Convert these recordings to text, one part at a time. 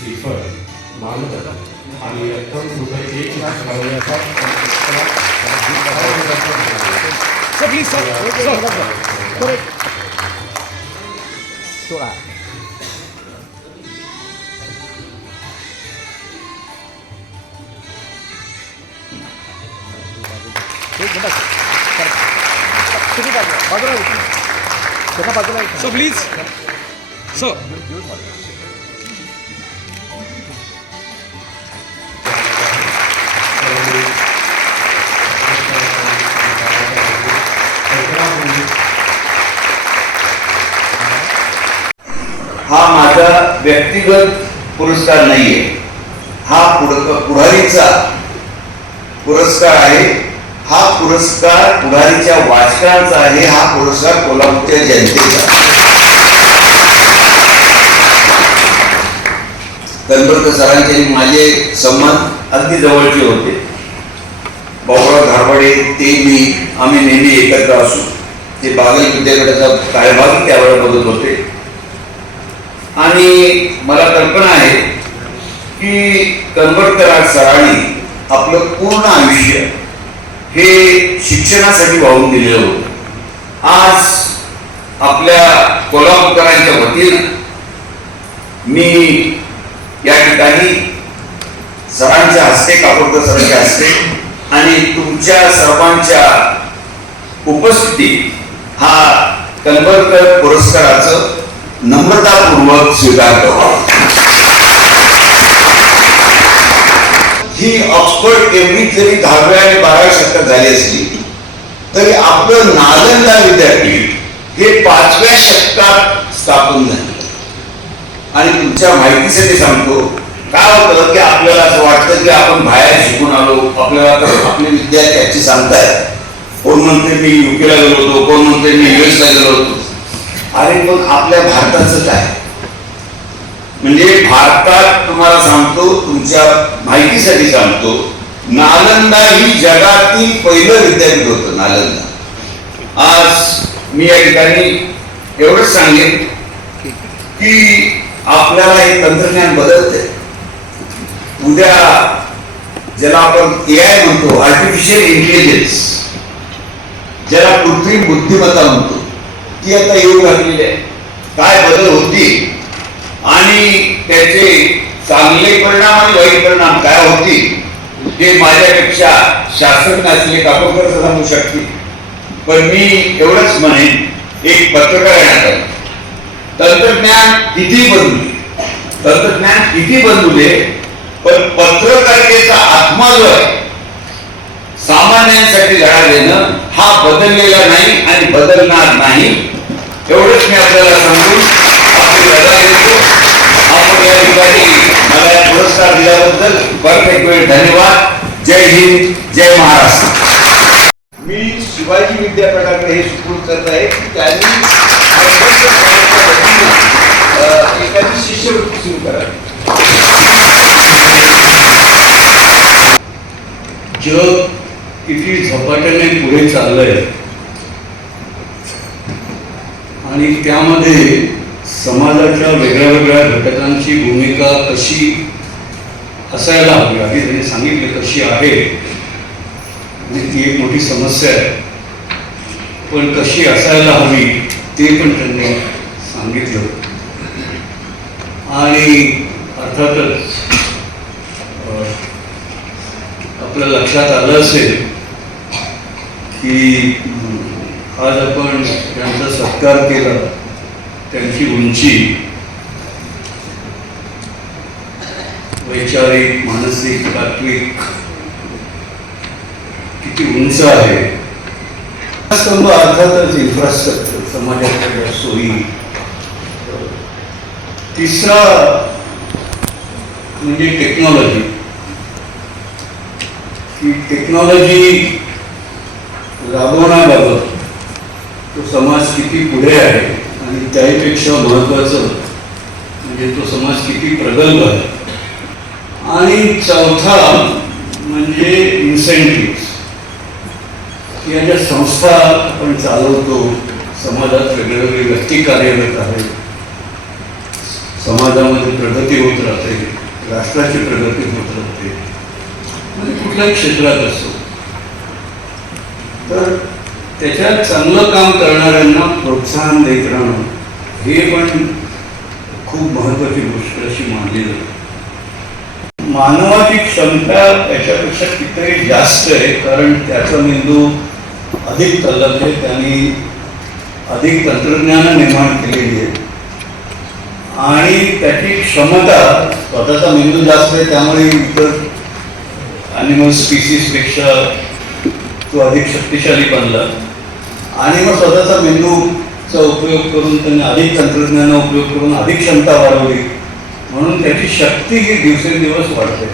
श्रीफळ मानधन आणि रक्कम रुपये एक लाख घालवण्याचा सर प्लीज सर सर सोळा एक मिनिट सर तुम्ही बाजूला बाजूला उठा. एका बाजूला उठा. सो प्लीज सो हा माझा व्यक्तिगत पुरस्कार नाहीये. हा पुढारीचा पुरस्कार आहे. हा पुरस्कार पुढारीच्या वाचकांचा आहे. हा पुरस्कार कोल्हापूरच्या जनतेचा कनबरकर सरांचे माझे संबंध अगदी जवळचे होते. बाबुराव धारवाडे ते मी आम्ही नेहमी एकत्र असू. ते बागल विद्यापीठाचा कार्यभाग त्यावेळेला बघत होते. आणि मला कल्पना आहे की कनबडकर सरांनी आपलं पूर्ण आयुष्य हे शिक्षणासाठी वाहून दिलेलं होतं. आज आपल्या कोल्हापूरकरांच्या वतीनं मी या ठिकाणी सरांच्या हस्ते काकोडकर सरांच्या हस्ते आणि तुमच्या सर्वांच्या उपस्थितीत हा कनबरकर पुरस्काराचं नम्रतापूर्वक स्वीकार करतो ही ऑक्सफर्ड एवढी जरी दहाव्या आणि बाराव्या शतकात झाली असली तरी आपलं नालंदा विद्यापीठ हे पाचव्या शतकात स्थापन झालं. आणि तुमच्या माहितीसाठी सांगतो काय होतं की आपल्याला असं वाटतं की आपण बाहेर शिकून आलो आपल्याला आपले विद्यार्थी याची सांगतायत. कोण म्हणते मी युकेला गेलो होतो कोण म्हणते मी युएसला गेलो होतो? अरे पण आपल्या भारताचं काय? म्हणजे भारतात तुम्हाला सांगतो तुमच्या माहितीसाठी सांगतो नालंदा ही जगातील पहिलं विद्यापीठ होतं नालंदा. आज मी या ठिकाणी एवढंच सांगेन की आपल्याला हे तंत्रज्ञान बदलतंय. उद्या ज्याला आपण ए आय म्हणतो आर्टिफिशियल इंटेलिजन्स ज्याला कृत्रिम बुद्धिमत्ता म्हणतो ती आता येऊ लागलेली आहे. काय बदल होतील? आणि त्याचे चांगले परिणाम आणि वाईट परिणाम काय होतील? हे माझ्यापेक्षा शासक नसले काकोकर सांगू शकतील. पण मी एवढंच म्हणेन एक पत्रकार येण्यात आलं तंत्रज्ञान किती बदलू तंत्रज्ञान किती बदलले पण पत्रकारितेचा आत्मा जो आहे सामान्यांसाठी लढा देणं हा बदललेला नाही आणि बदलणार नाही. एवढंच मी आपल्याला सांगून आपली रजा देतो आपण या ठिकाणी मला या पुरस्कार दिल्याबद्दल परत एक वेळ धन्यवाद. जय हिंद जय महाराष्ट्र. मी शिवाजी विद्यापीठाकडे हे सुपूर्द करत आहे की त्यांनी एखादी शिष्यवृत्ती सुरू करावी. जग किती झपाट्याने पुढे चाललंय. आणि त्यामध्ये समाजाच्या वेगळ्या वेगळ्या घटकांची भूमिका कशी असायला हवी आधी त्यांनी सांगितले कशी आहे. म्हणजे ती एक मोठी समस्या आहे. पण कशी असायला हवी ते पण त्यांनी सांगितलं. आणि अर्थातच आपल्या लक्षात आलं असेल की आज आपण त्यांचा सत्कार केला त्यांची उंची वैचारिक मानसिक तात्विक किती उंच आहे? हा स्तंभ अर्थातच इन्फ्रास्ट्रक्चर समाजाच्या सोयी. तिसरा म्हणजे टेक्नॉलॉजी की टेक्नॉलॉजी राबवण्याबाबत तो समाज किती पुढे आहे आणि त्याहीपेक्षा महत्त्वाचं म्हणजे तो समाज किती प्रगल्भ आहे. आणि चौथा म्हणजे इन्सेंटिव्ह या ज्या संस्था आपण चालवतो समाजात वेगवेगळे व्यक्ती कार्यरत आहेत समाजामध्ये प्रगती होत राहते राष्ट्राची प्रगती होत राहते. म्हणजे कुठल्याही क्षेत्रात असो. तर त्याच्यात चांगलं काम करणाऱ्यांना प्रोत्साहन देत राहणं हे पण खूप महत्वाची गोष्ट अशी मानली जाते. मानवाची क्षमता त्याच्यापेक्षा कितीतरी जास्त आहे कारण त्याचा मेंदू अधिक तल्लक आहे त्यांनी अधिक तंत्रज्ञान निर्माण केलेली आहे. आणि त्याची क्षमता स्वतःचा मेंदू जास्त आहे त्यामुळे इतर ॲनिमल स्पीसीजपेक्षा तो अधिक शक्तिशाली बनला. आणि मग स्वतःचा मेंदूचा उपयोग करून त्यांनी अधिक तंत्रज्ञानाचा उपयोग करून अधिक क्षमता वाढवली. म्हणून त्याची शक्ती ही दिवसेंदिवस वाढते.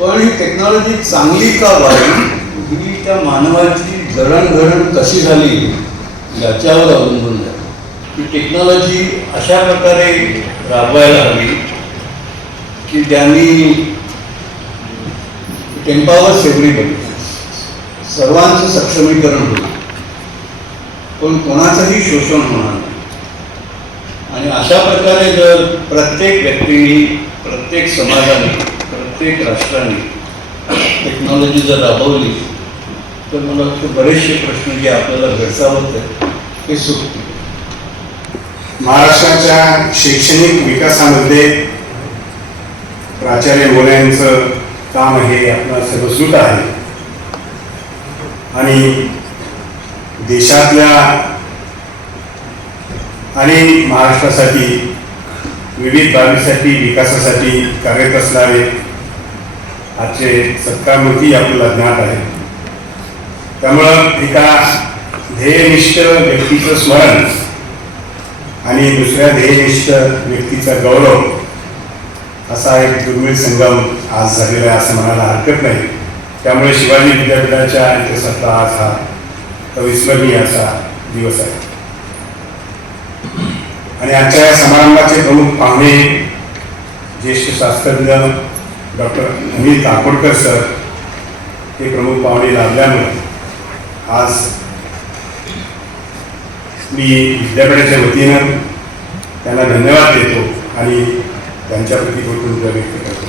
पण ही टेक्नॉलॉजी चांगली का वाढली ही त्या मानवाची जडणघडण कशी झाली? याच्यावर अवलंबून आहे. की टेक्नॉलॉजी अशा प्रकारे राबवायला हवी की ज्यांनी टेम्पावर सेवरीबल सर्वांचं सक्षमीकरण होईल. पण कोणाचंही शोषण होणार नाही. आणि अशा प्रकारे जर प्रत्येक व्यक्तीने प्रत्येक समाजाने प्रत्येक राष्ट्राने टेक्नॉलॉजी जर राबवली तर मला वाटतं बरेचसे प्रश्न जे आपल्याला भेडसावत आहेत ते सुटतील महाराष्ट्राच्या शैक्षणिक विकासामध्ये प्राचार्य बोल्यांचं काम हे आपलं सर्वश्रुत आहे. आणि देशातल्या आणि महाराष्ट्रासाठी विविध बाबीसाठी विकासासाठी कार्यरत असणारे आजचे सत्कारमूर्ती आपल्याला ज्ञात आहे त्यामुळं एका ध्येयनिष्ठ व्यक्तीचं स्मरण आणि दुसऱ्या ध्येयनिष्ठ व्यक्तीचा गौरव असा एक दुर्मिळ संगम आज झालेला आहे असं म्हणायला हरकत नाही. त्यामुळे शिवाजी विद्यापीठाच्या इतिहासातला आज हा अविस्मरणीय असा दिवस आहे. आणि आजच्या या समारंभाचे प्रमुख पाहुणे ज्येष्ठ शास्त्रज्ञ डॉक्टर अनिल काकोडकर सर हे प्रमुख पाहुणे लाभल्यामुळे आज मी विद्यापीठाच्या वतीनं त्यांना धन्यवाद देतो आणि त्यांच्याप्रती कृतज्ञता व्यक्त करतो.